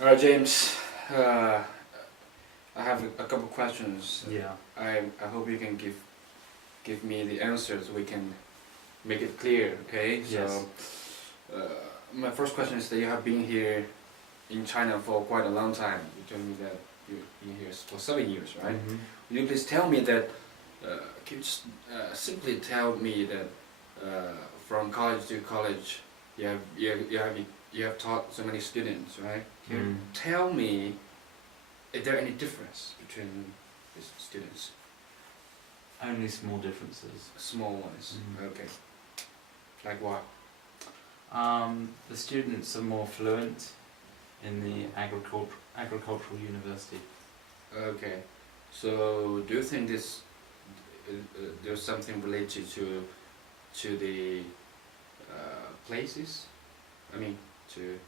All right, James. Uh, I have a couple questions. Yeah. I hope you can give me the answers. We can make it clear. Okay. Yes. So, my first question is that you have been here in China for quite a long time. You told me that you've been here for 7 years, right? Mm-hmm. Will you please tell me that? Can you just simply tell me that from college to college, you have taught so many students, right? Can you tell me, is there any difference between these students? Only small differences. Small ones. Mm. Okay. Like what? The students are more fluent in the agricultural university. Okay. So do you think this there's something related to the places? I mean, to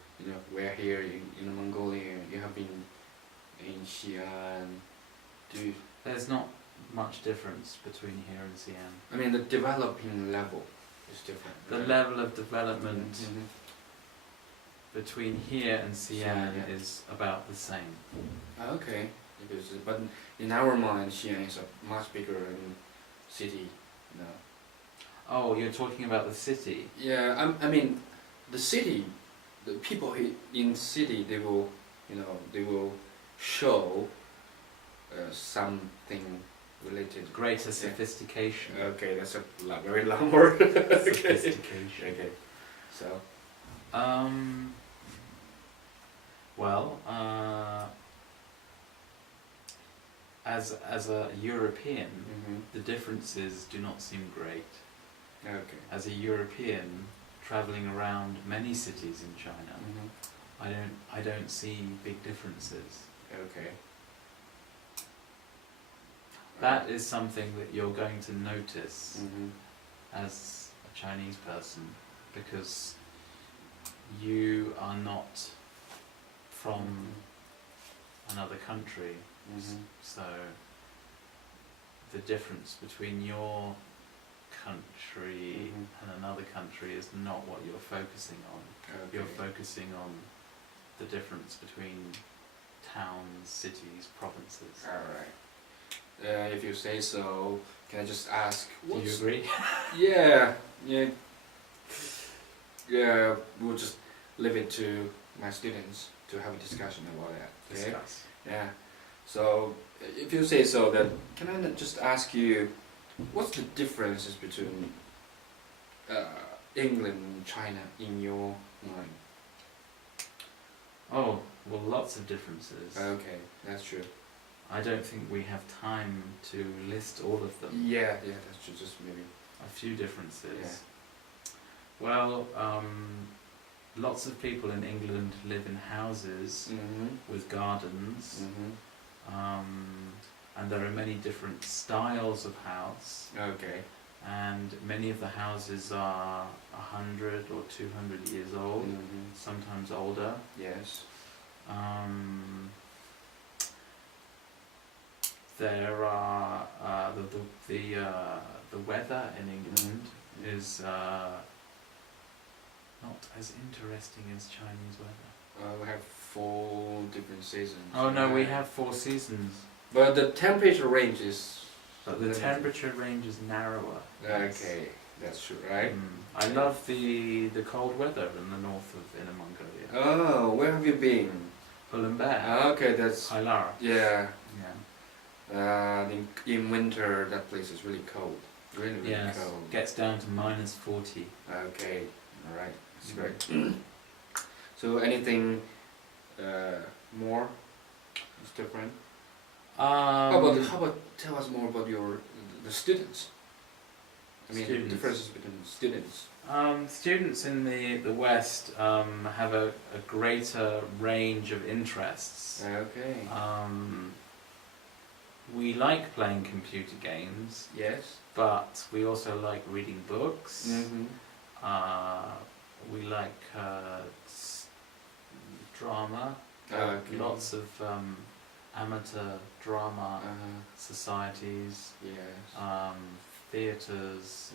we're here in Mongolia. You have been in Xi'an. There's not much difference between here and Xi'an. I mean, the developing level is different. The right? level of development between here and Xi'an yeah. is about the same. Okay. But in our mind, Xi'an is a much bigger city. Oh, you're talking about the city? Yeah, I mean, the city, the people in the city, they will show something related. Greater sophistication. Okay, that's a very long word. Sophistication. Okay, so. Well, as a European, the differences do not seem great. Okay. As a European traveling around many cities in China, I don't see big differences. Okay. That is something that you're going to notice as a Chinese person, because you are not from another country, so the difference between your country and another country is not what you're focusing on. Okay. You're focusing on the difference between towns, cities, provinces. Alright. If you say so, can I just ask? Do you agree? Yeah. We'll just leave it to my students to have a discussion about that. Okay? Discuss. Yeah. So, if you say so, then can I just ask you, what's the differences between England and China in your mind? Oh, well, lots of differences. Okay, that's true. I don't think we have time to list all of them. Yeah, that's true. Just maybe a few differences. Yeah. Well, lots of people in England live in houses with gardens, and there are many different styles of house. Okay. And many of the houses are 100 or 200 years old, sometimes older. Yes. There are the weather in England is not as interesting as Chinese weather. We have 4 different seasons. Oh no, we have 4 seasons. But the temperature range is. But the temperature range is narrower. Okay, that's true, right? I love the cold weather in the north of Inner Mongolia. Oh, where have you been? Ulaanbaatar. Okay, that's. Hailar. Yeah. Yeah. In winter, that place is really cold. Really Yes, cold. gets down to -40. Okay, alright, that's great. So anything more is different? How about tell us more about the students? I mean, the differences between students. Students in the West have a greater range of interests. Okay. We like playing computer games. Yes. But we also like reading books. We like drama. Okay. Lots of amateur drama societies, Yes. theatres,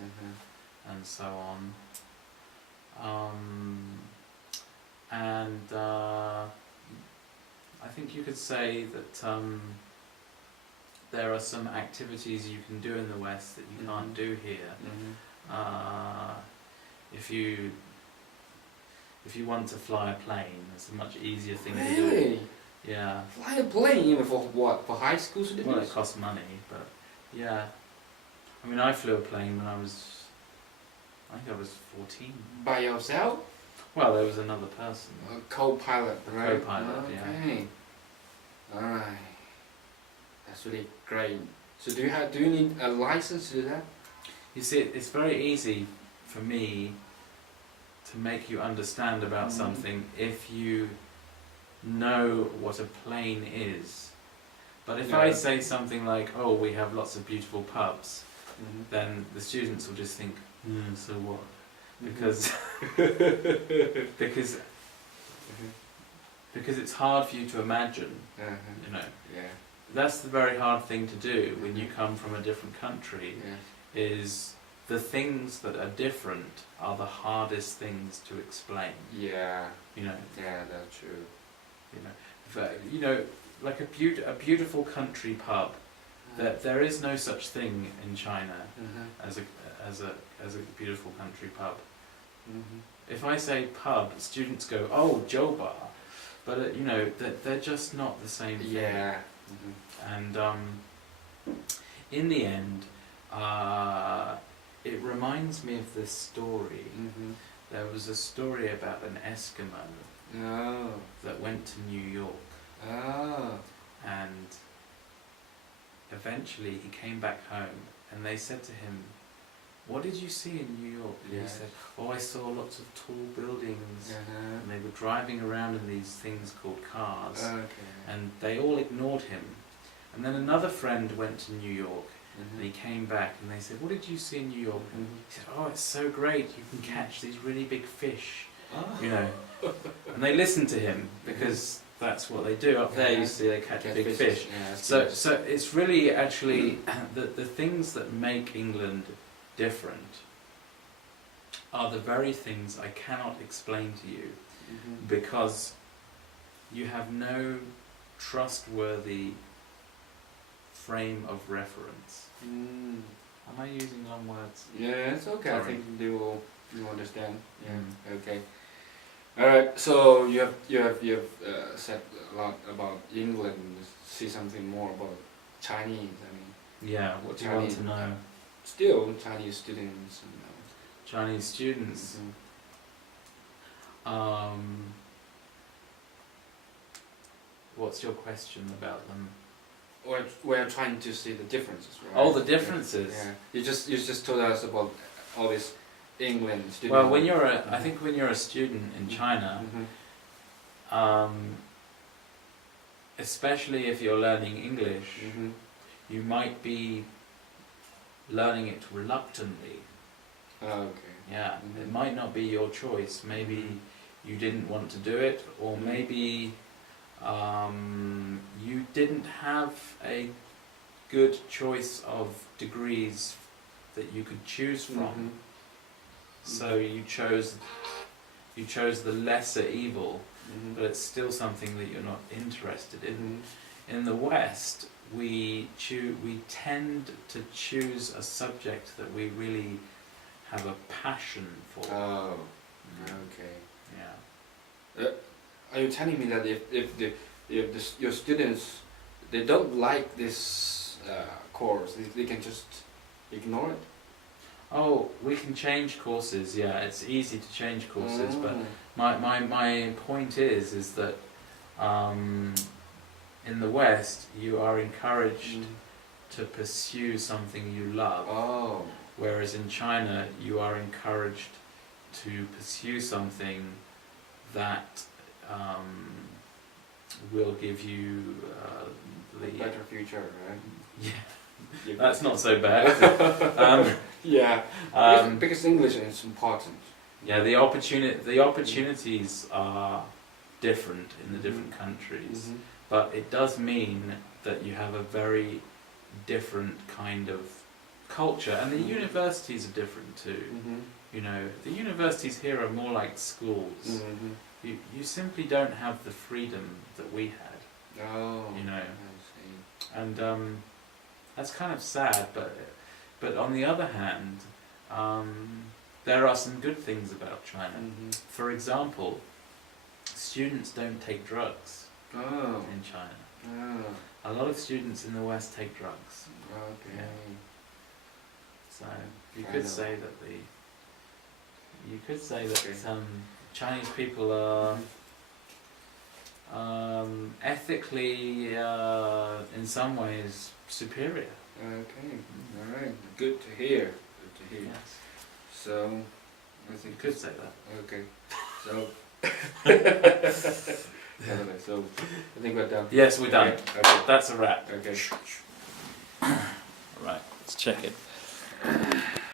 and so on. And I think you could say that there are some activities you can do in the West that you can't do here. If you want to fly a plane, it's a much easier thing to do. Really? Yeah. Fly a plane even for what? For high school students? Well, it costs money, but yeah. I mean, I flew a plane when I think I was 14. By yourself? Well, there was another person. A co-pilot, right? Co-pilot, yeah. Okay. Alright. That's really great. So do you need a license to do that? You see, it's very easy for me to make you understand about something if you know what a plane is. But if I say something like, oh, we have lots of beautiful pubs, then the students will just think, so what? Because because it's hard for you to imagine, you know. Yeah. That's the very hard thing to do when you come from a different country, is the things that are different are the hardest things to explain. Yeah. You know. Yeah, that's true. You know, you know, like a beautiful country pub. That there is no such thing in China as a beautiful country pub. If I say pub, students go, oh, Joe Bar, but you know they're just not the same thing. Yeah. And in the end, it reminds me of this story. There was a story about an Eskimo that went to New York, and eventually he came back home, and they said to him, what did you see in New York? And he said, oh, I saw lots of tall buildings, and they were driving around in these things called cars, and they all ignored him. And then another friend went to New York, and he came back, and they said, what did you see in New York? And he said, oh, it's so great, you can catch these really big fish, you know. And they listened to him, because that's what they do. Up there, you see, they catch big fish. So it's really actually the things that make England different are the very things I cannot explain to you, because you have no trustworthy frame of reference. Am I using long words? Yeah, it's okay. Sorry. I think you understand. Yeah. Okay. All right. So you have said a lot about England. See something more about Chinese. I mean. Yeah. What do you want to know? Still Chinese students. Chinese students. What's your question about them? We're trying to see the differences, right? Oh, the differences. Yeah. You just told us about all this England students. Well, when you're I think when you're a student in China, especially if you're learning English, you might be learning it reluctantly. Okay. Yeah, it might not be your choice. Maybe you didn't want to do it, or maybe you didn't have a good choice of degrees that you could choose from. So you chose the lesser evil, but it's still something that you're not interested in. In the West, we tend to choose a subject that we really have a passion for. Oh, okay. Yeah. Are you telling me that if your students they don't like this course, they can just ignore it? Oh, we can change courses. Yeah, it's easy to change courses. But my point is that in the West you are encouraged to pursue something you love. Oh. Whereas in China you are encouraged to pursue something that will give you a better future, right? Yeah, that's not so bad, is it? Yeah, because English is important. Yeah, the opportunities are different in the different countries, but it does mean that you have a very different kind of culture, and the universities are different too. You know, the universities here are more like schools. You simply don't have the freedom that we had. Oh. You know. I see. And that's kind of sad, but on the other hand, there are some good things about China. Mm-hmm. For example, students don't take drugs Oh. in China. Oh. A lot of students in the West take drugs. Okay. Yeah. So you I could know. say that Okay. Chinese people are ethically, in some ways, superior. Okay. All right. Good to hear. Good to hear. Yes. So, I You think. could say that. Okay. So. Anyway, so I think we're done. Yes, we're done. Okay. That's a wrap. Okay. Right, let's check it.